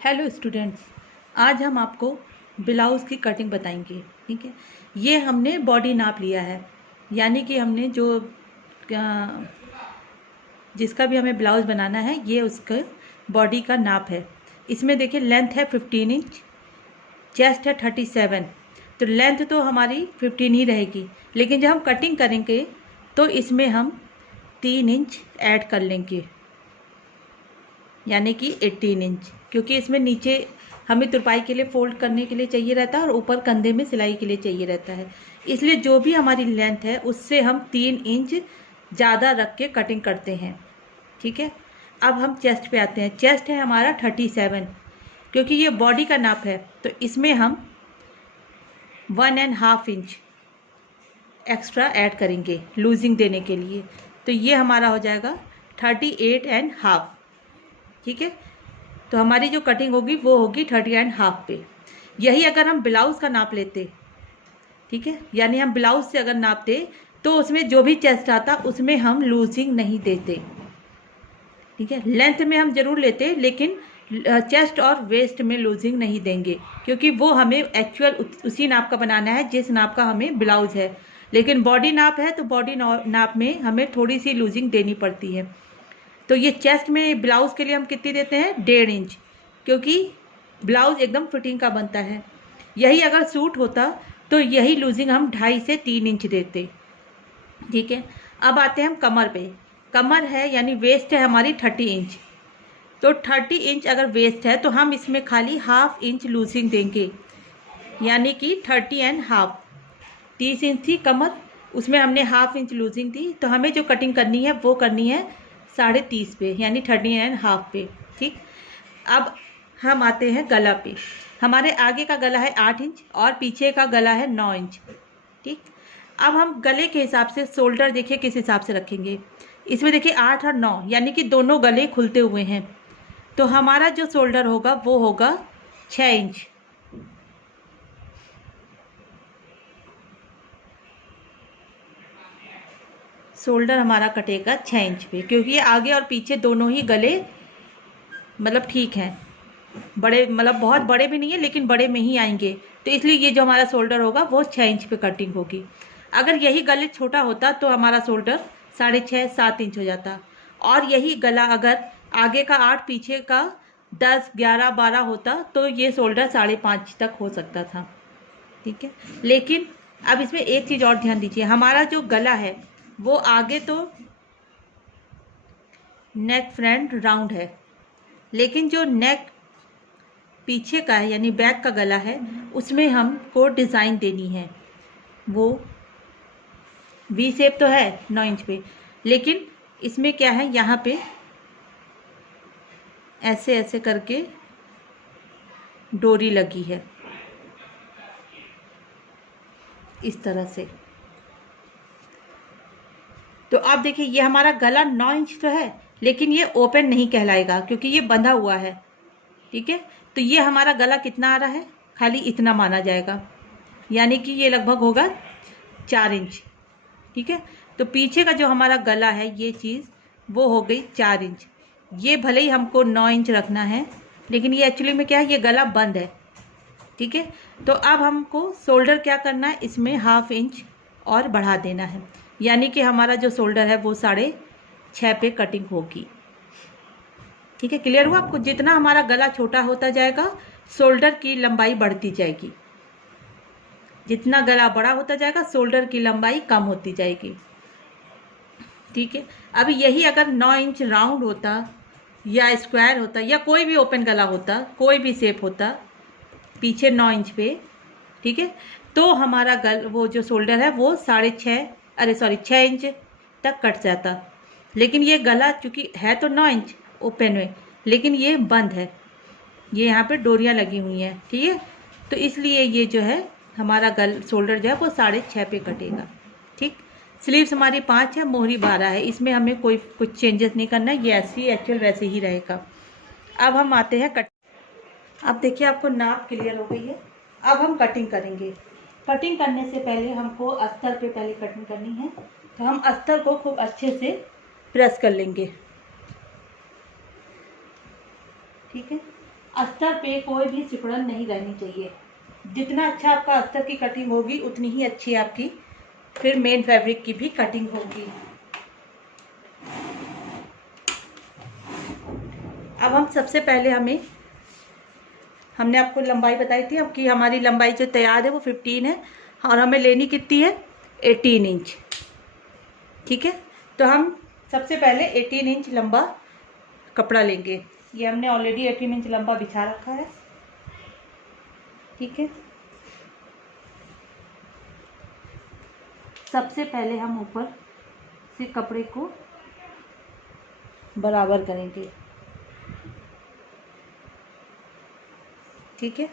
Hello students, आज हम आपको ब्लाउज़ की कटिंग बताएंगे। ठीक है, ये हमने बॉडी नाप लिया है, यानी कि हमने जो जिसका भी हमें ब्लाउज़ बनाना है ये उसका बॉडी का नाप है। इसमें देखिए लेंथ है 15 इंच, चेस्ट है 37। तो लेंथ तो हमारी 15 ही रहेगी, लेकिन जब हम कटिंग करेंगे तो इसमें हम 3 इंच ऐड कर लेंगे, यानी कि 18 इंच, क्योंकि इसमें नीचे हमें तुरपाई के लिए फोल्ड करने के लिए चाहिए रहता है और ऊपर कंधे में सिलाई के लिए चाहिए रहता है। इसलिए जो भी हमारी लेंथ है उससे हम 3 इंच ज़्यादा रख के कटिंग करते हैं। ठीक है, अब हम चेस्ट पे आते हैं। चेस्ट है हमारा 37, क्योंकि ये बॉडी का नाप है तो इसमें हम 1.5 इंच एक्स्ट्रा ऐड करेंगे लूजिंग देने के लिए। तो ये हमारा हो जाएगा 38.5। ठीक है, तो हमारी जो कटिंग होगी वो होगी 30.5 पे। यही अगर हम ब्लाउज़ का नाप लेते, ठीक है, यानी हम ब्लाउज़ से अगर नापते तो उसमें जो भी चेस्ट आता उसमें हम लूजिंग नहीं देते। ठीक है, लेंथ में हम ज़रूर लेते, लेकिन चेस्ट और वेस्ट में लूजिंग नहीं देंगे, क्योंकि वो हमें एक्चुअल उसी नाप का बनाना है जिस नाप का हमें ब्लाउज़ है। लेकिन बॉडी नाप है तो बॉडी नाप में हमें थोड़ी सी लूजिंग देनी पड़ती है। तो ये चेस्ट में ब्लाउज़ के लिए हम कितनी देते हैं, 1.5 इंच, क्योंकि ब्लाउज़ एकदम फिटिंग का बनता है। यही अगर सूट होता तो यही लूजिंग हम 2.5 से 3 इंच देते। ठीक है, अब आते हैं हम कमर पे। कमर है यानी वेस्ट है हमारी 30 इंच। तो 30 इंच अगर वेस्ट है तो हम इसमें खाली 1/2 इंच लूजिंग देंगे, यानी कि 30.5। 30 इंच थी कमर, उसमें हमने 1/2 इंच लूजिंग दी, तो हमें जो कटिंग करनी है वो करनी है 30.5 पे, यानी 30.5 पे। ठीक, अब हम आते हैं गला पे। हमारे आगे का गला है 8 इंच और पीछे का गला है 9 इंच। ठीक, अब हम गले के हिसाब से शोल्डर देखिए किस हिसाब से रखेंगे। इसमें देखिए 8 और 9 यानी कि दोनों गले खुलते हुए हैं, तो हमारा जो शोल्डर होगा वो होगा 6 इंच। शोल्डर हमारा कटेगा 6 इंच पे, क्योंकि ये आगे और पीछे दोनों ही गले मतलब ठीक हैं, बड़े मतलब बहुत बड़े भी नहीं है लेकिन बड़े में ही आएंगे, तो इसलिए ये जो हमारा शोल्डर होगा वो 6 इंच पे कटिंग होगी। अगर यही गले छोटा होता तो हमारा शोल्डर 6.5-7 इंच हो जाता, और यही गला अगर आगे का 8 पीछे का 10, 11, 12 होता तो ये शोल्डर 5.5 तक हो सकता था। ठीक है, लेकिन अब इसमें एक चीज़ और ध्यान दीजिए, हमारा जो गला है वो आगे तो नेक फ्रंट राउंड है, लेकिन जो नेक पीछे का है यानी बैक का गला है उसमें हमको डिज़ाइन देनी है। वो वी शेप तो है 9 इंच पे, लेकिन इसमें क्या है, यहाँ पे ऐसे ऐसे करके डोरी लगी है इस तरह से। तो आप देखिए ये हमारा गला 9 इंच तो है, लेकिन ये ओपन नहीं कहलाएगा क्योंकि ये बंधा हुआ है। ठीक है, तो ये हमारा गला कितना आ रहा है, खाली इतना माना जाएगा, यानी कि ये लगभग होगा 4 इंच। ठीक है, तो पीछे का जो हमारा गला है ये चीज़ वो हो गई 4 इंच। ये भले ही हमको 9 इंच रखना है, लेकिन ये एक्चुअली में क्या है, ये गला बंद है। ठीक है, तो अब हमको शोल्डर क्या करना है, इसमें 1/2 इंच और बढ़ा देना है, यानी कि हमारा जो शोल्डर है वो 6.5 पे कटिंग होगी। ठीक है, क्लियर हुआ आपको? जितना हमारा गला छोटा होता जाएगा शोल्डर की लंबाई बढ़ती जाएगी, जितना गला बड़ा होता जाएगा शोल्डर की लंबाई कम होती जाएगी। ठीक है, अब यही अगर 9 इंच राउंड होता या स्क्वायर होता या कोई भी ओपन गला होता, कोई भी शेप होता पीछे 9 इंच पे, ठीक है, तो हमारा वो जो शोल्डर है वो 6 इंच तक कट जाता। लेकिन ये गला चूँकि है तो 9 इंच ओपन में, लेकिन ये बंद है, ये यहाँ पे डोरियाँ लगी हुई हैं। ठीक है, तो इसलिए ये जो है हमारा शोल्डर जो है वो 6.5 पे कटेगा। ठीक, स्लीव्स हमारी 5 है, मोहरी 12 है, इसमें हमें कोई कुछ चेंजेस नहीं करना है, ये ऐसी एक्चुअल वैसे ही रहेगा। अब हम आते हैं कट। अब देखिए आपको नाप क्लियर हो गई है, अब हम कटिंग करेंगे। कटिंग करने से पहले हमको अस्तर पे पहले कटिंग करनी है, तो हम अस्तर को खूब अच्छे से प्रेस कर लेंगे। ठीक है, अस्तर पे कोई भी सिकुड़न नहीं रहनी चाहिए। जितना अच्छा आपका अस्तर की कटिंग होगी उतनी ही अच्छी आपकी फिर मेन फैब्रिक की भी कटिंग होगी। अब हम सबसे पहले हमने आपको लंबाई बताई थी, अब की हमारी लंबाई जो तैयार है वो 15 है और हमें लेनी कितनी है 18 इंच। ठीक है, तो हम सबसे पहले 18 इंच लंबा कपड़ा लेंगे। ये हमने ऑलरेडी 18 इंच लंबा बिछा रखा है। ठीक है, सबसे पहले हम ऊपर से कपड़े को बराबर करेंगे। ठीक है,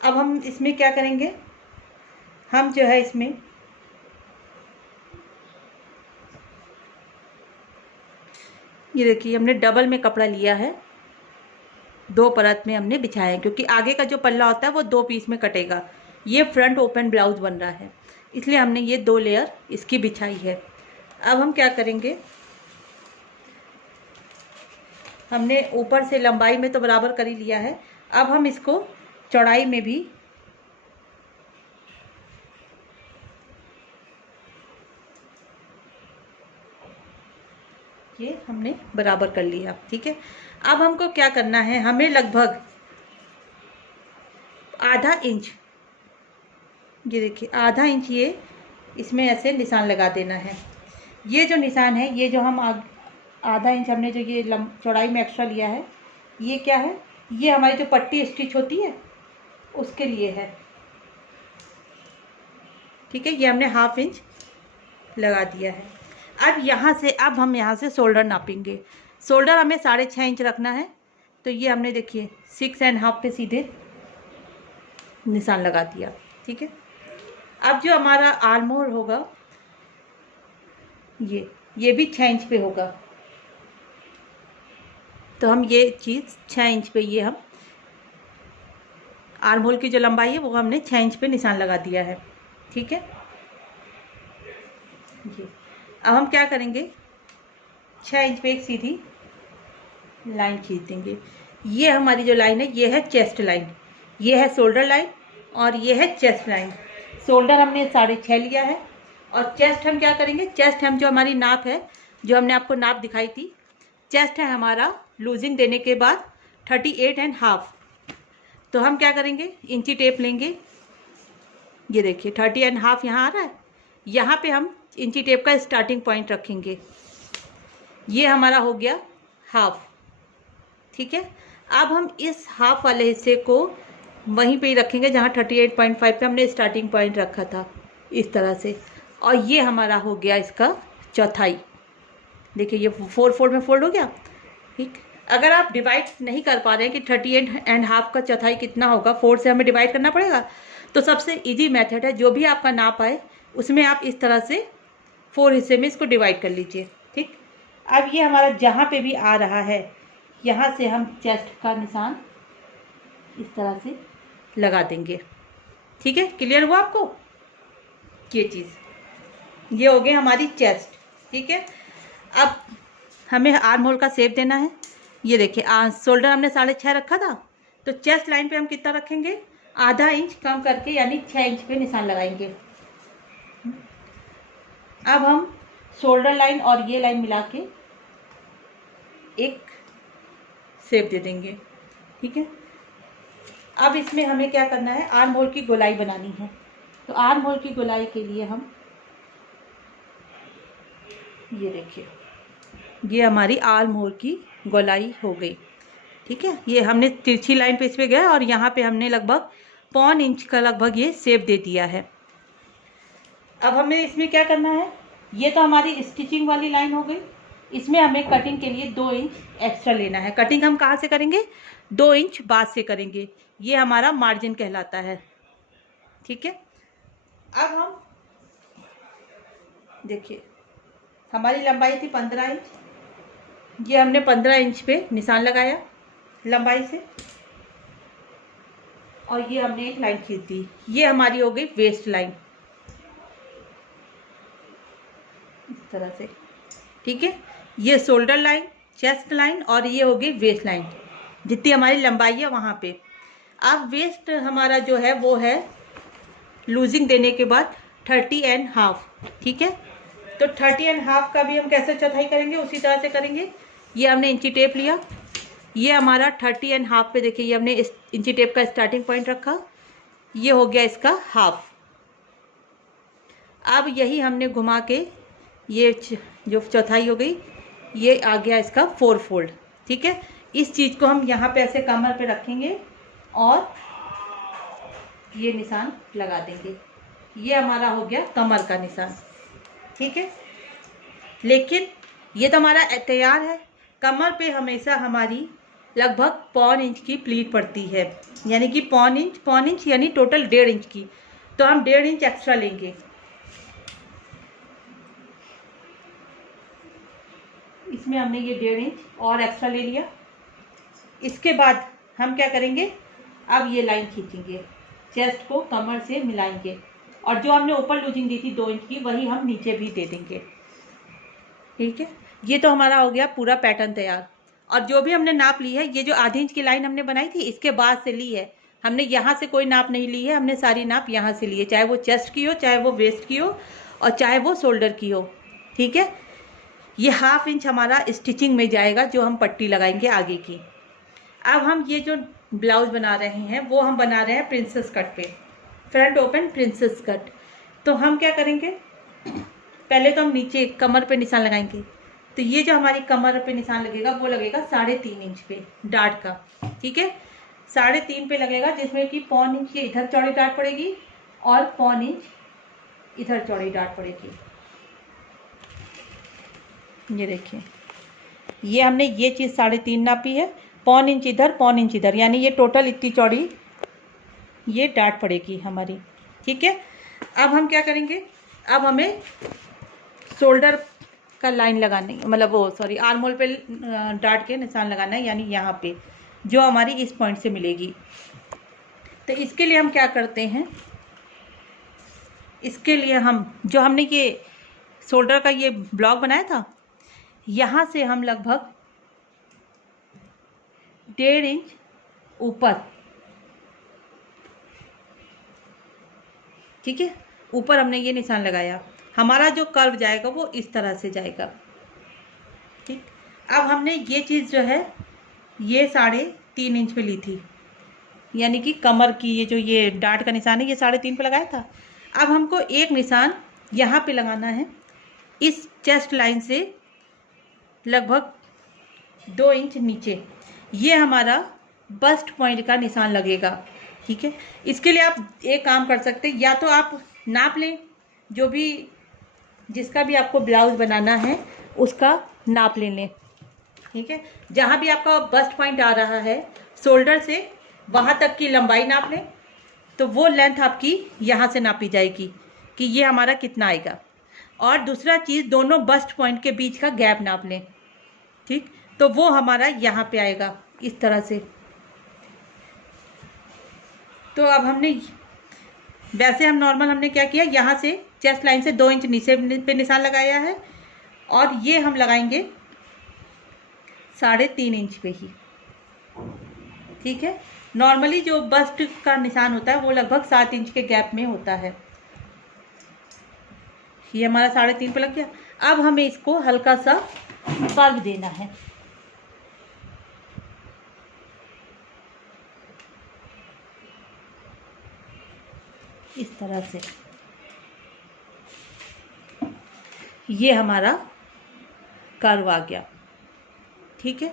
अब हम इसमें क्या करेंगे, हम जो है इसमें ये देखिए हमने डबल में कपड़ा लिया है, 2 परत में हमने बिछाया है क्योंकि आगे का जो पल्ला होता है वो 2 पीस में कटेगा। ये फ्रंट ओपन ब्लाउज बन रहा है इसलिए हमने ये 2 लेयर इसकी बिछाई है। अब हम क्या करेंगे, हमने ऊपर से लंबाई में तो बराबर कर ही लिया है, अब हम इसको चौड़ाई में भी ये हमने बराबर कर लिया। ठीक है, अब हमको क्या करना है, हमें लगभग आधा इंच, ये देखिए आधा इंच ये इसमें ऐसे निशान लगा देना है। ये जो निशान है, ये जो हम आधा इंच हमने जो ये चौड़ाई में एक्स्ट्रा लिया है, ये क्या है, ये हमारी जो पट्टी स्टिच होती है उसके लिए है। ठीक है, ये हमने ½ इंच लगा दिया है। अब हम यहाँ से शोल्डर नापेंगे। शोल्डर हमें 6.5 इंच रखना है, तो ये हमने देखिए 6.5 पे सीधे निशान लगा दिया। ठीक है, अब जो हमारा आर्म होल होगा ये भी 6 इंच पे होगा, तो हम ये चीज़ 6 इंच पे, ये हम आर्म होल की जो लंबाई है वो हमने 6 इंच पे निशान लगा दिया है। ठीक है, ये अब हम क्या करेंगे, 6 इंच पे एक सीधी लाइन खींच देंगे। ये हमारी जो लाइन है ये है चेस्ट लाइन, ये है शोल्डर लाइन और ये है चेस्ट लाइन। शोल्डर हमने 6.5 लिया है और चेस्ट हम क्या करेंगे, चेस्ट हम जो हमारी नाप है, जो हमने आपको नाप दिखाई थी, चेस्ट है हमारा लूजिंग देने के बाद 38.5। तो हम क्या करेंगे, इंची टेप लेंगे, ये देखिए 30.5 यहाँ आ रहा है, यहाँ पे हम इंची टेप का स्टार्टिंग पॉइंट रखेंगे। ये हमारा हो गया ½ ठीक है, अब हम इस ½ वाले हिस्से को वहीं पे ही रखेंगे जहाँ 38.5 पे हमने स्टार्टिंग पॉइंट रखा था, इस तरह से। और ये हमारा हो गया इसका चौथाई। देखिए ये 4 फोल्ड में फोल्ड हो गया। ठीक, अगर आप डिवाइड नहीं कर पा रहे हैं कि 38.5 का चौथाई कितना होगा, 4 से हमें डिवाइड करना पड़ेगा, तो सबसे इजी मेथड है, जो भी आपका नाप आए उसमें आप इस तरह से 4 हिस्से में इसको डिवाइड कर लीजिए। ठीक, अब ये हमारा जहाँ पे भी आ रहा है, यहाँ से हम चेस्ट का निशान इस तरह से लगा देंगे। ठीक है, क्लियर हुआ आपको ये चीज़, ये हो गई हमारी चेस्ट। ठीक है, अब हमें आर्म होल का शेप देना है। ये देखिए शोल्डर हमने 6.5 रखा था, तो चेस्ट लाइन पे हम कितना रखेंगे, ½ इंच कम करके, यानी 6 इंच पे निशान लगाएंगे। अब हम शोल्डर लाइन और ये लाइन मिला के एक शेप दे देंगे। ठीक है, अब इसमें हमें क्या करना है, आर्म होल की गोलाई बनानी है। तो आर्म होल की गोलाई के लिए हम ये देखिए, ये हमारी आर्म होल की गोलाई हो गई। ठीक है, ये हमने तिरछी लाइन पे इस पे गया और यहाँ पे हमने लगभग 1.25 इंच का लगभग ये शेप दे दिया है। अब हमें इसमें क्या करना है, ये तो हमारी स्टिचिंग वाली लाइन हो गई, इसमें हमें कटिंग के लिए 2 इंच एक्स्ट्रा लेना है। कटिंग हम कहाँ से करेंगे, 2 इंच बाद से करेंगे, ये हमारा मार्जिन कहलाता है। ठीक है, अब हम देखिए हमारी लंबाई थी 15 इंच, ये हमने 15 इंच पे निशान लगाया लंबाई से और ये हमने एक लाइन खींच दी। ये हमारी हो गई वेस्ट लाइन, इस तरह से। ठीक है, ये शोल्डर लाइन, चेस्ट लाइन और ये हो गई वेस्ट लाइन। जितनी हमारी लंबाई है वहाँ पे। अब वेस्ट हमारा जो है वो है लूजिंग देने के बाद 30.5, ठीक है। तो 30.5 का भी हम कैसे चौथाई करेंगे, उसी तरह से करेंगे। ये हमने इंची टेप लिया, ये हमारा 30.5 पे देखिए, ये हमने इस इंची टेप का स्टार्टिंग पॉइंट रखा, ये हो गया इसका हाफ। अब यही हमने घुमा के ये जो चौथाई हो गई, ये आ गया इसका 4 फोल्ड, ठीक है। इस चीज़ को हम यहाँ पे ऐसे कमर पे रखेंगे और ये निशान लगा देंगे। ये हमारा हो गया कमर का निशान, ठीक है। लेकिन ये तो हमारा तैयार है। कमर पे हमेशा हमारी लगभग 1.25 इंच की प्लीट पड़ती है, यानी कि 1.25 इंच यानी टोटल 1.5 इंच की। तो हम 1.5 इंच एक्स्ट्रा लेंगे। इसमें हमने ये 1.5 इंच और एक्स्ट्रा ले लिया। इसके बाद हम क्या करेंगे, अब ये लाइन खींचेंगे, चेस्ट को कमर से मिलाएंगे और जो हमने ऊपर लूजिंग दी थी 2 इंच की, वही हम नीचे भी दे देंगे, ठीक है। ये तो हमारा हो गया पूरा पैटर्न तैयार। और जो भी हमने नाप ली है, ये जो आधी इंच की लाइन हमने बनाई थी इसके बाद से ली है हमने, यहाँ से कोई नाप नहीं ली है हमने, सारी नाप यहाँ से ली है, चाहे वो चेस्ट की हो, चाहे वो वेस्ट की हो और चाहे वो शोल्डर की हो, ठीक है। ये 1/2 इंच हमारा स्टिचिंग में जाएगा जो हम पट्टी लगाएंगे आगे की। अब हम ये जो ब्लाउज बना रहे हैं वो हम बना रहे हैं प्रिंसेस कट पे, फ्रंट ओपन प्रिंसेस कट। तो हम क्या करेंगे, पहले तो हम नीचे कमर पे निशान लगाएंगे। तो ये जो हमारी कमर पे निशान लगेगा वो लगेगा 3.5 इंच पे डार्ट का, ठीक है। 3.5 पे लगेगा, जिसमें कि 1.25 इंच ये इधर चौड़ी डार्ट पड़ेगी और 1.25 इंच इधर चौड़ी डार्ट पड़ेगी। ये देखिए, ये हमने ये चीज़ 3.5 नापी है, 1.25 इंच इधर 1.25 इंच इधर, यानी ये टोटल इतनी चौड़ी ये डार्ट पड़ेगी हमारी, ठीक है। अब हम क्या करेंगे, अब हमें शोल्डर का लाइन लगानी, मतलब वो सॉरी आर्म होल पे डार्ट के निशान लगाना है, यानी यहाँ पे जो हमारी इस पॉइंट से मिलेगी। तो इसके लिए हम क्या करते हैं, इसके लिए हम जो हमने ये शोल्डर का ये ब्लॉक बनाया था, यहाँ से हम लगभग 1.5 इंच ऊपर, ठीक है, ऊपर हमने ये निशान लगाया। हमारा जो कर्व जाएगा वो इस तरह से जाएगा, ठीक। अब हमने ये चीज़ जो है ये 3.5 इंच पे ली थी, यानी कि कमर की ये जो ये डार्ट का निशान है ये 3.5 पे लगाया था। अब हमको एक निशान यहाँ पे लगाना है, इस चेस्ट लाइन से लगभग 2 इंच नीचे, ये हमारा बस्ट पॉइंट का निशान लगेगा, ठीक है। इसके लिए आप एक काम कर सकते हैं, या तो आप नाप लें, जो भी जिसका भी आपको ब्लाउज बनाना है उसका नाप ले लें, ठीक है। जहाँ भी आपका बस्ट पॉइंट आ रहा है शोल्डर से, वहाँ तक की लंबाई नाप लें, तो वो लेंथ आपकी यहाँ से नापी जाएगी कि ये हमारा कितना आएगा। और दूसरा चीज़, दोनों बस्ट पॉइंट के बीच का गैप नाप लें, ठीक, तो वो हमारा यहाँ पे आएगा इस तरह से। तो अब हमने वैसे हम नॉर्मल हमने क्या किया, यहाँ से चेस्ट लाइन से 2 इंच नीचे पे निशान लगाया है और ये हम लगाएंगे 3.5 इंच पे ही, ठीक है। नॉर्मली जो बस्ट का निशान होता है वो लगभग 7 इंच के गैप में होता है। ये हमारा 3.5 पे लग गया। अब हमें इसको हल्का सा कर्व देना है, इस तरह से। ये हमारा कर्व आ गया, ठीक है।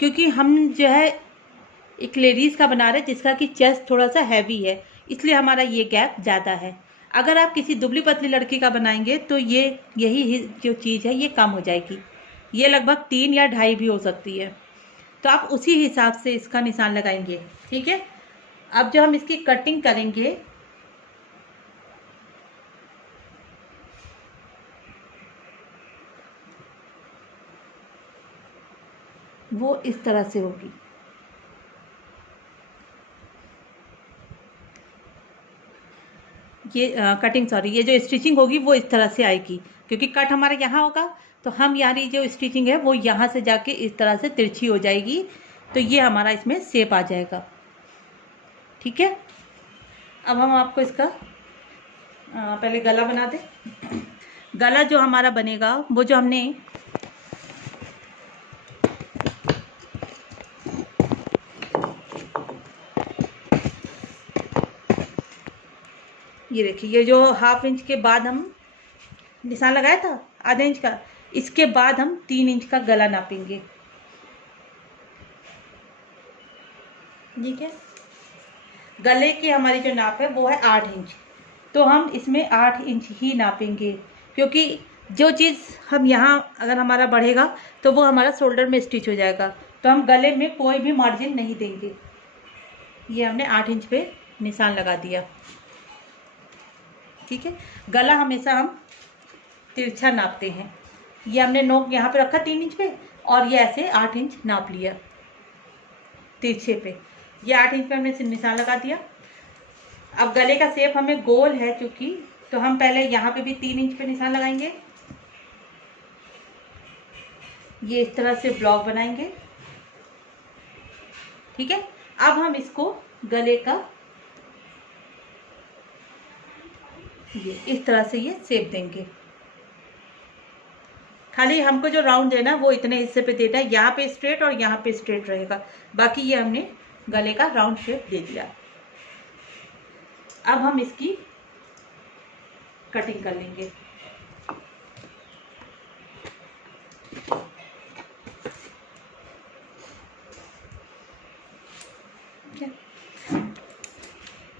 क्योंकि हम जो है एक लेडीज़ का बना रहे हैं जिसका कि चेस्ट थोड़ा सा हैवी है, इसलिए हमारा ये गैप ज़्यादा है। अगर आप किसी दुबली पतली लड़की का बनाएंगे तो ये यही जो चीज़ है ये कम हो जाएगी, ये लगभग 3 या 2.5 भी हो सकती है। तो आप उसी हिसाब से इसका निशान लगाएंगे, ठीक है। अब जो हम इसकी कटिंग करेंगे, वो इस तरह से होगी। ये कटिंग सॉरी ये जो स्टिचिंग होगी वो इस तरह से आएगी, क्योंकि कट हमारा यहाँ होगा तो हम यानी जो स्टिचिंग है वो यहाँ से जाके इस तरह से तिरछी हो जाएगी तो ये हमारा इसमें शेप आ जाएगा। ठीक है, अब हम आपको इसका पहले गला बना दें। गला जो हमारा बनेगा वो जो हमने ये देखिए, ये जो 1/2 इंच के बाद हम निशान लगाया था आधे इंच का, इसके बाद हम 3 इंच का गला नापेंगे। ठीक है, गले की हमारी जो नाप है वो है 8 इंच, तो हम इसमें 8 इंच ही नापेंगे, क्योंकि जो चीज़ हम यहाँ अगर हमारा बढ़ेगा तो वो हमारा शोल्डर में स्टिच हो जाएगा, तो हम गले में कोई भी मार्जिन नहीं देंगे। ये हमने 8 इंच पे निशान लगा दिया। ठीक है, गला हमेशा हम तिरछा नापते हैं। ये हमने नोक यहाँ पे रखा 3 इंच पे, और ये ऐसे 8 इंच नाप लिया तिरछे पे। ये 8 इंच पे हमने निशान लगा दिया। अब गले का शेप हमें गोल है चूंकि, तो हम पहले यहाँ पे भी 3 इंच पे निशान लगाएंगे। ये इस तरह से ब्लॉक बनाएंगे। ठीक है, अब हम इसको गले का ये इस तरह से ये शेप देंगे। खाली हमको जो राउंड देना वो इतने हिस्से पे देना है, यहाँ पे स्ट्रेट और यहाँ पे स्ट्रेट रहेगा, बाकी ये हमने गले का राउंड शेप दे दिया। अब हम इसकी कटिंग कर लेंगे।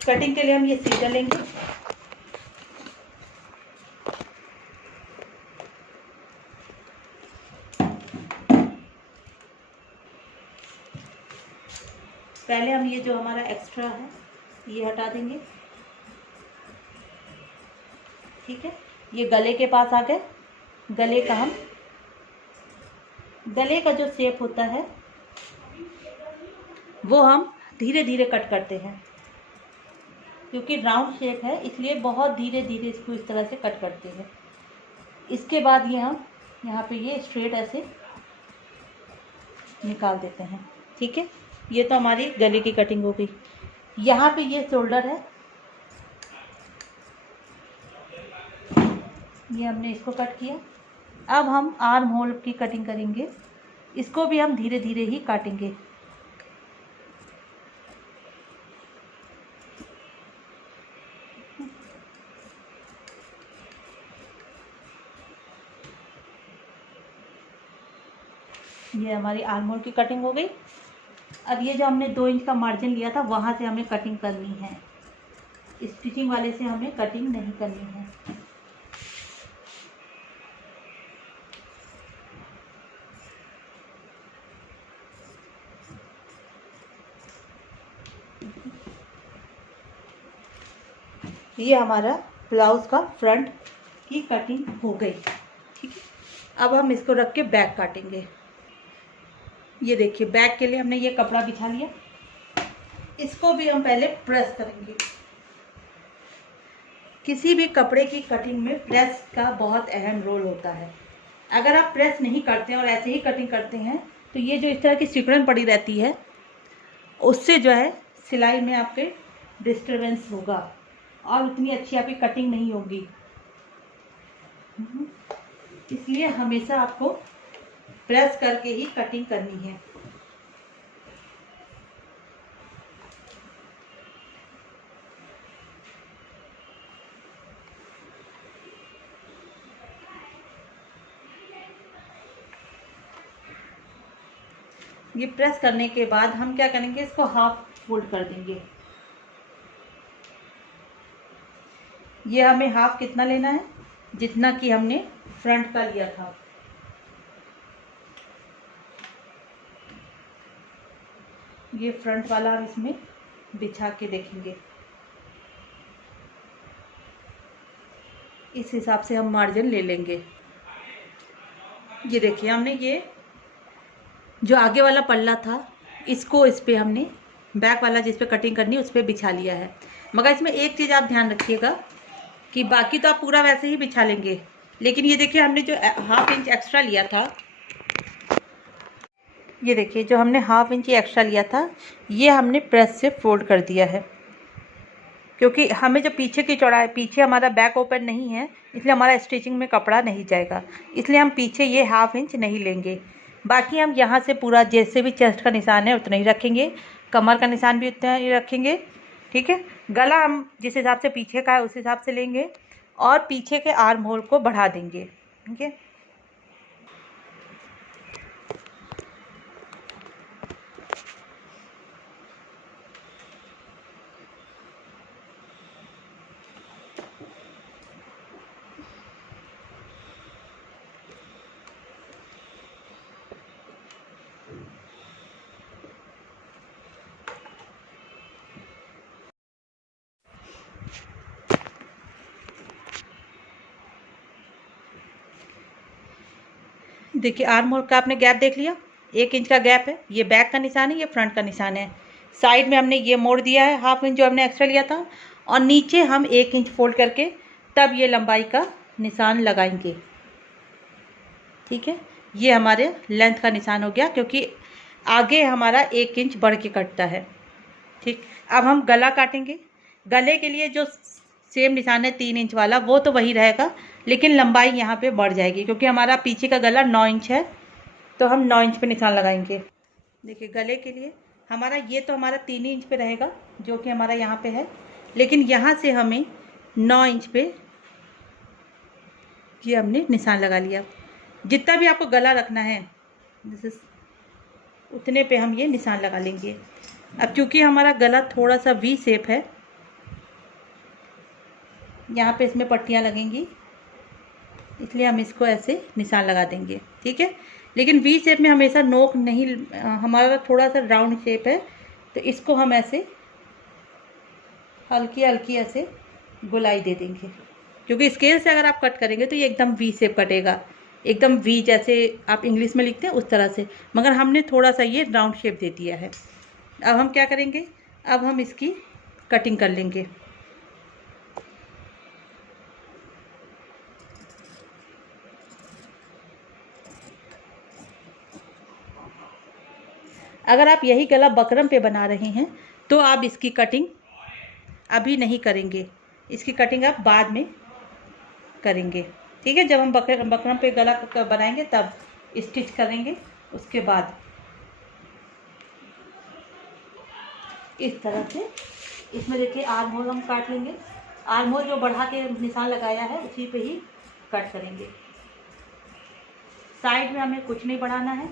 कटिंग के लिए हम ये सीजर लेंगे। पहले हम ये जो हमारा एक्स्ट्रा है ये हटा देंगे। ठीक है, ये गले के पास आ गए। गले का जो शेप होता है वो हम धीरे धीरे कट करते हैं, क्योंकि राउंड शेप है इसलिए बहुत धीरे धीरे इसको इस तरह से कट करते हैं। इसके बाद ये हम यहाँ पे ये स्ट्रेट ऐसे निकाल देते हैं। ठीक है, ये तो हमारी गले की कटिंग हो गई। यहाँ पे ये शोल्डर है, ये हमने इसको कट किया। अब हम आर्म होल की कटिंग करेंगे। इसको भी हम धीरे धीरे ही काटेंगे। ये हमारी आर्म होल की कटिंग हो गई। अब ये जो हमने 2 इंच का मार्जिन लिया था वहाँ से हमें कटिंग करनी है, स्टिचिंग वाले से हमें कटिंग नहीं करनी है। ये हमारा ब्लाउज का फ्रंट की कटिंग हो गई। ठीक है, अब हम इसको रख के बैक काटेंगे। ये देखिए, बैक के लिए हमने ये कपड़ा बिछा लिया। इसको भी हम पहले प्रेस करेंगे। किसी भी कपड़े की कटिंग में प्रेस का बहुत अहम रोल होता है। अगर आप प्रेस नहीं करते हैं और ऐसे ही कटिंग करते हैं तो ये जो इस तरह की सिकुड़न पड़ी रहती है उससे जो है सिलाई में आपके डिस्टर्बेंस होगा और उतनी अच्छी आपकी कटिंग नहीं होगी। इसलिए हमेशा आपको प्रेस करके ही कटिंग करनी है। ये प्रेस करने के बाद हम क्या करेंगे, इसको हाफ फोल्ड कर देंगे। ये हमें हाफ कितना लेना है, जितना कि हमने फ्रंट का लिया था। ये फ्रंट वाला हम इसमें बिछा के देखेंगे। इस हिसाब से हम मार्जिन ले लेंगे। ये देखिए, हमने ये जो आगे वाला पल्ला था इसको इस पे हमने बैक वाला जिस पे कटिंग करनी है उस पे बिछा लिया है। मगर इसमें एक चीज़ आप ध्यान रखिएगा कि बाकी तो आप पूरा वैसे ही बिछा लेंगे, लेकिन ये देखिए हमने जो 1/2 इंच एक्स्ट्रा लिया था ये देखिए जो हमने 1/2 इंच एक्स्ट्रा लिया था ये हमने प्रेस से फोल्ड कर दिया है, क्योंकि हमें जो पीछे की चौड़ाई, पीछे हमारा बैक ओपन नहीं है इसलिए हमारा स्टिचिंग में कपड़ा नहीं जाएगा, इसलिए हम पीछे ये 1/2 इंच नहीं लेंगे। बाकी हम यहाँ से पूरा जैसे भी चेस्ट का निशान है उतना ही रखेंगे, कमर का निशान भी उतना ही रखेंगे। ठीक है, गला हम जिस हिसाब से पीछे का है उस हिसाब से लेंगे और पीछे के आर्म होल को बढ़ा देंगे। ठीक है, देखिए आर्म होल का आपने गैप देख लिया, 1 इंच का गैप है। ये बैक का निशान है, ये फ्रंट का निशान है। साइड में हमने ये मोड़ दिया है 1/2 इंच जो हमने एक्स्ट्रा लिया था, और नीचे हम 1 इंच फोल्ड करके तब ये लंबाई का निशान लगाएंगे। ठीक है, ये हमारे लेंथ का निशान हो गया, क्योंकि आगे हमारा 1 इंच बढ़ के कटता है। ठीक, अब हम गला काटेंगे। गले के लिए जो सेम निशान है 3 इंच वाला वो तो वही रहेगा, लेकिन लंबाई यहाँ पे बढ़ जाएगी, क्योंकि हमारा पीछे का गला 9 इंच है तो हम 9 इंच पे निशान लगाएंगे। देखिए गले के लिए हमारा ये तो हमारा 3 इंच पे रहेगा जो कि हमारा यहाँ पे है, लेकिन यहाँ से हमें 9 इंच पे ये हमने निशान लगा लिया। जितना भी आपको गला रखना है जैसे उतने पे हम ये निशान लगा लेंगे। अब चूँकि हमारा गला थोड़ा सा वी शेप है, यहाँ पे इसमें पट्टियाँ लगेंगी, इसलिए हम इसको ऐसे निशान लगा देंगे। ठीक है, लेकिन वी शेप में हमेशा नोक नहीं, हमारा थोड़ा सा राउंड शेप है तो इसको हम ऐसे हल्की हल्की ऐसे गोलाई दे देंगे, क्योंकि स्केल से अगर आप कट करेंगे तो ये एकदम वी शेप कटेगा, एकदम वी जैसे आप इंग्लिश में लिखते हैं उस तरह से, मगर हमने थोड़ा सा ये राउंड शेप दे दिया है। अब हम क्या करेंगे, अब हम इसकी कटिंग कर लेंगे। अगर आप यही गला बकरम पे बना रहे हैं तो आप इसकी कटिंग अभी नहीं करेंगे, इसकी कटिंग आप बाद में करेंगे। ठीक है, जब हम बकरम पे गला बनाएंगे तब स्टिच करेंगे, उसके बाद इस तरह से इसमें देखिए आर्म होल हम काट लेंगे। आर्म होल जो बढ़ा के निशान लगाया है उसी पे ही कट करेंगे। साइड में हमें कुछ नहीं बढ़ाना है,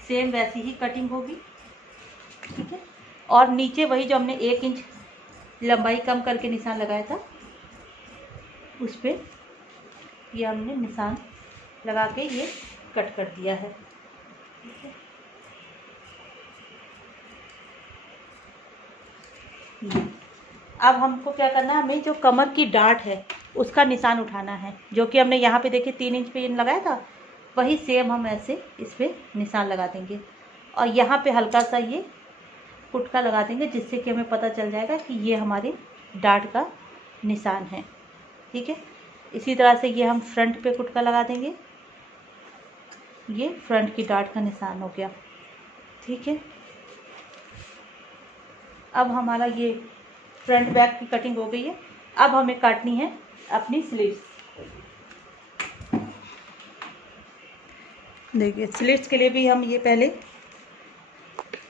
सेम वैसी ही कटिंग होगी। ठीक है, और नीचे वही जो हमने 1 इंच लंबाई कम करके निशान लगाया था उस पर ये हमने निशान लगा के ये कट कर दिया है। ठीक है, अब हमको क्या करना है, हमें जो कमर की डाट है उसका निशान उठाना है, जो कि हमने यहाँ पे देखिए 3 इंच पे लगाया था, वही सेम हम ऐसे इस पर निशान लगा देंगे और यहाँ पे हल्का सा ये कुटका लगा देंगे, जिससे कि हमें पता चल जाएगा कि ये हमारी डाट का निशान है। ठीक है, इसी तरह से ये हम फ्रंट पे कुटका लगा देंगे, ये फ्रंट की डाट का निशान हो गया। ठीक है, अब हमारा ये फ्रंट बैक की कटिंग हो गई है। अब हमें काटनी है अपनी स्लीव्स। देखिए स्लीव्स के लिए भी हम ये पहले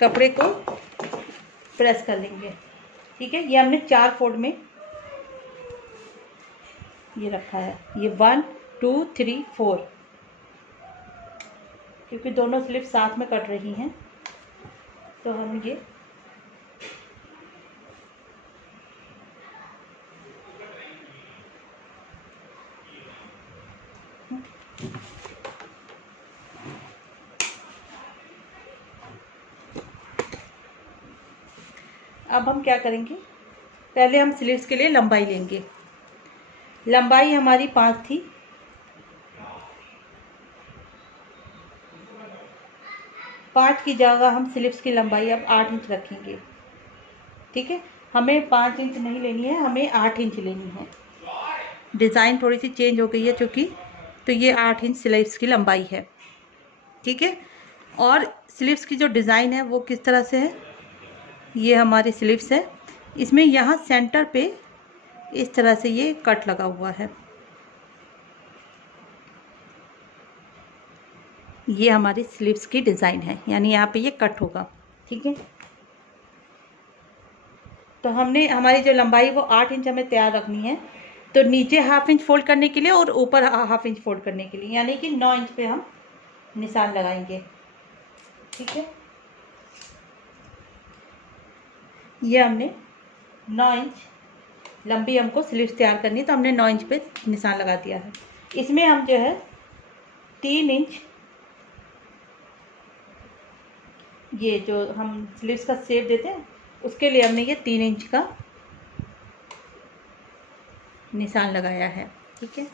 कपड़े को प्रेस कर लेंगे। ठीक है, ये हमने 4 फोल्ड में ये रखा है, ये 1 2 3 4, क्योंकि दोनों स्लीव साथ में कट रही हैं तो हम ये अब हम क्या करेंगे, पहले हम स्लीव्स के लिए लंबाई लेंगे। लंबाई हमारी 5 थी, 5 की जगह हम स्लीव्स की लंबाई अब 8 इंच रखेंगे। ठीक है, हमें 5 इंच नहीं लेनी है, हमें 8 इंच लेनी है। डिज़ाइन थोड़ी सी चेंज हो गई है चूँकि, तो ये 8 इंच स्लीव्स की लंबाई है। ठीक है, और स्लीव्स की जो डिज़ाइन है वो किस तरह से है, ये हमारी स्लीव्स है। इसमें यहाँ सेंटर पे इस तरह से ये कट लगा हुआ है। ये हमारी स्लीव्स की डिज़ाइन है, यानी यहाँ पे ये कट होगा। ठीक है, तो हमने हमारी जो लंबाई वो 8 इंच हमें तैयार रखनी है। तो नीचे हाफ इंच फोल्ड करने के लिए और ऊपर हाफ इंच फोल्ड करने के लिए, यानी कि 9 इंच पे हम निशान लगाएंगे। ठीक है, ये हमने 9 इंच लंबी हमको स्लीव्स तैयार करनी है, तो हमने 9 इंच पे निशान लगा दिया है। इसमें हम जो है 3 इंच, ये जो हम स्लीव्स का शेप देते हैं उसके लिए हमने ये 3 इंच का निशान लगाया है। ठीक है,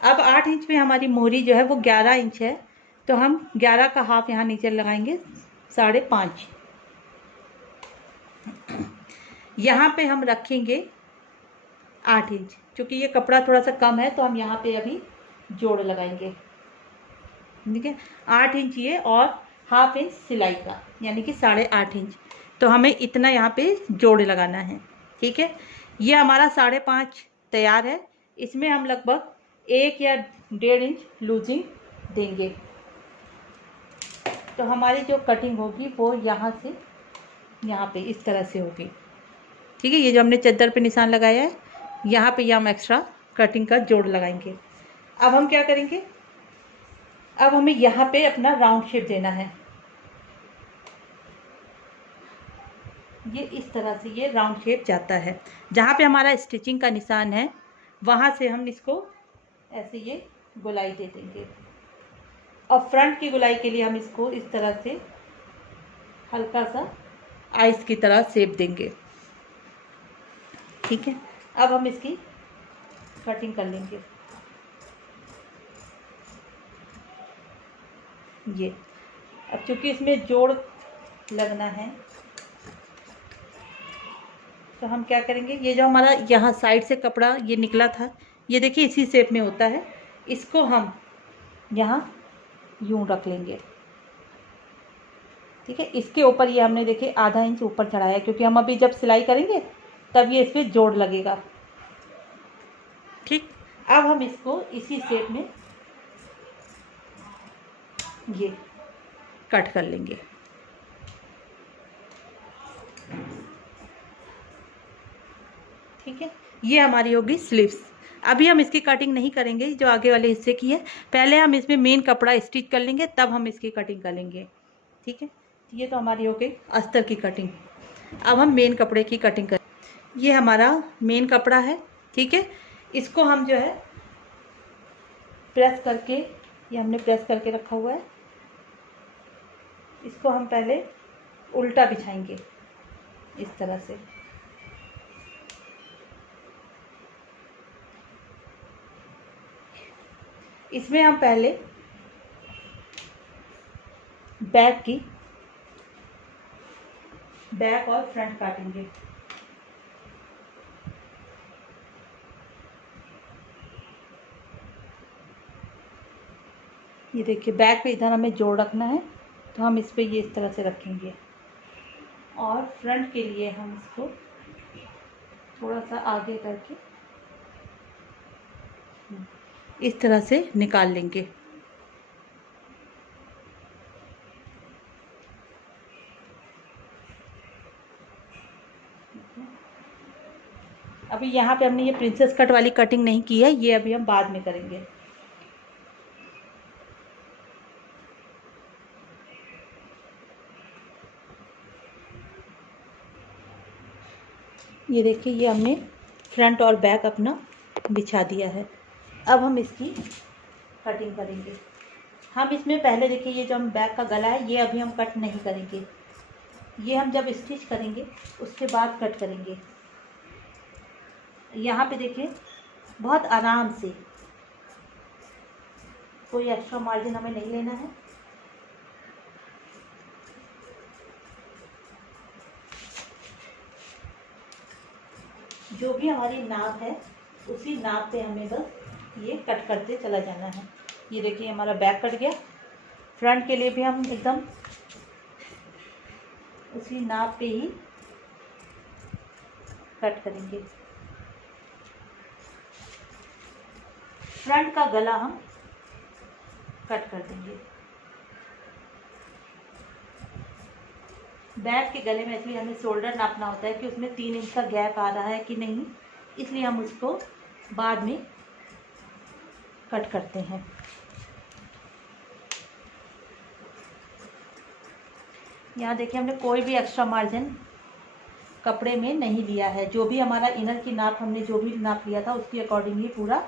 अब 8 इंच में हमारी मोहरी जो है वो 11 इंच है, तो हम 11 का हाफ यहाँ नीचे लगाएंगे, 5.5। यहाँ पे हम रखेंगे 8 इंच, क्योंकि ये कपड़ा थोड़ा सा कम है तो हम यहाँ पे अभी जोड़ लगाएंगे। ठीक है, 8 इंच ये और हाफ इंच सिलाई का, यानी कि 8.5 इंच, तो हमें इतना यहाँ पे जोड़ लगाना है। ठीक है, ये हमारा 5.5 तैयार है। इसमें हम लगभग 1 या 1.5 इंच लूजिंग देंगे, तो हमारी जो कटिंग होगी वो यहाँ से यहाँ पे इस तरह से होगी। ठीक है, ये जो हमने चद्दर पे निशान लगाया है यहाँ पे हम एक्स्ट्रा कटिंग का जोड़ लगाएंगे। अब हम क्या करेंगे, अब हमें यहाँ पे अपना राउंड शेप देना है। ये इस तरह से ये राउंड शेप जाता है, जहाँ पे हमारा स्टिचिंग का निशान है वहाँ से हम इसको ऐसे ये गोलाई दे देंगे, और फ्रंट की गोलाई के लिए हम इसको इस तरह से हल्का सा आइस की तरह शेप देंगे। ठीक है, अब हम इसकी कटिंग कर लेंगे। ये अब चूँकि इसमें जोड़ लगना है तो हम क्या करेंगे, ये जो हमारा यहाँ साइड से कपड़ा ये निकला था, ये देखिए इसी शेप में होता है, इसको हम यहाँ यूं रख लेंगे। ठीक है, इसके ऊपर ये हमने देखिए आधा इंच ऊपर चढ़ाया, क्योंकि हम अभी जब सिलाई करेंगे तब ये इस पर जोड़ लगेगा। ठीक, अब हम इसको इसी शेप में ये कट कर लेंगे। ठीक है, ये हमारी होगी स्लीव्स। अभी हम इसकी कटिंग नहीं करेंगे जो आगे वाले हिस्से की है, पहले हम इसमें मेन कपड़ा स्टिच कर लेंगे तब हम इसकी कटिंग करेंगे। ठीक है, ये तो हमारी हो गई अस्तर की कटिंग। अब हम मेन कपड़े की कटिंग करें। ये हमारा मेन कपड़ा है। ठीक है, इसको हम जो है प्रेस करके, ये हमने प्रेस करके रखा हुआ है, इसको हम पहले उल्टा बिछाएंगे इस तरह से। इसमें हम पहले बैक और फ्रंट काटेंगे। ये देखिए बैक पे इधर हमें जोड़ रखना है, तो हम इस पे ये इस तरह से रखेंगे, और फ्रंट के लिए हम इसको थोड़ा सा आगे करके इस तरह से निकाल लेंगे। अभी यहाँ पे हमने ये प्रिंसेस कट वाली कटिंग नहीं की है, ये अभी हम बाद में करेंगे। ये देखिए ये हमने फ्रंट और बैक अपना बिछा दिया है। अब हम इसकी कटिंग करेंगे। हम इसमें पहले देखिए ये जो हम बैक का गला है ये अभी हम कट नहीं करेंगे, ये हम जब स्टिच करेंगे उसके बाद कट करेंगे। यहाँ पे देखिए बहुत आराम से, कोई एक्स्ट्रा मार्जिन हमें नहीं लेना है। जो भी हमारी नाप है उसी नाप पे हमें बस ये कट करते चला जाना है। ये देखिए हमारा बैक कट गया, फ्रंट के लिए भी हम एकदम उसी नाप पे ही कट करेंगे। फ्रंट का गला हम कट कर देंगे। बैक के गले में इसलिए हमें शोल्डर नापना होता है कि उसमें 3 इंच का गैप आ रहा है कि नहीं, इसलिए हम उसको बाद में कट करते हैं। यहाँ देखिए हमने कोई भी एक्स्ट्रा मार्जिन कपड़े में नहीं लिया है। जो भी हमारा इनर की नाप हमने जो भी नाप लिया था उसके अकॉर्डिंग ही पूरा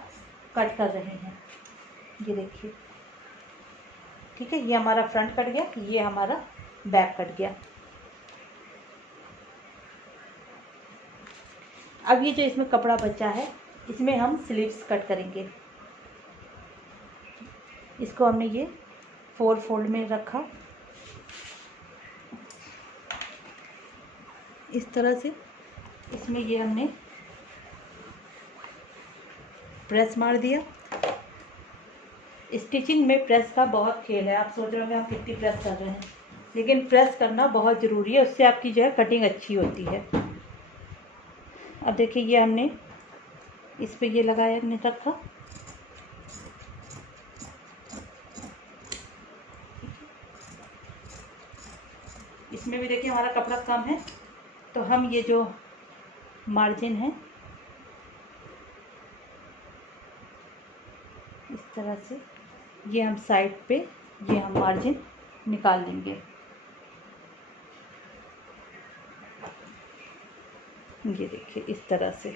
कट कर रहे हैं। ये देखिए, ठीक है, ये हमारा फ्रंट कट गया, ये हमारा बैक कट गया। अब ये जो इसमें कपड़ा बचा है इसमें हम स्लीव्स कट करेंगे। इसको हमने ये 4 फोल्ड में रखा, इस तरह से। इसमें ये हमने प्रेस मार दिया। स्टिचिंग में प्रेस का बहुत खेल है। आप सोच रहे होंगे हम कितनी प्रेस कर रहे हैं, लेकिन प्रेस करना बहुत ज़रूरी है, उससे आपकी जो है कटिंग अच्छी होती है। अब देखिए ये हमने इस पे ये लगाया, हमने रखा। इसमें भी देखिए हमारा कपड़ा कम है, तो हम ये जो मार्जिन है इस तरह से, ये हम साइड पे ये हम मार्जिन निकाल लेंगे। ये देखिए इस तरह से।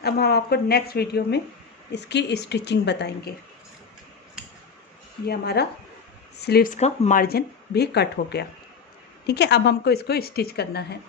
अब हम आपको नेक्स्ट वीडियो में इसकी स्टिचिंग बताएंगे। ये हमारा स्लीव्स का मार्जिन भी कट हो गया। ठीक है, अब हमको इसको स्टिच करना है।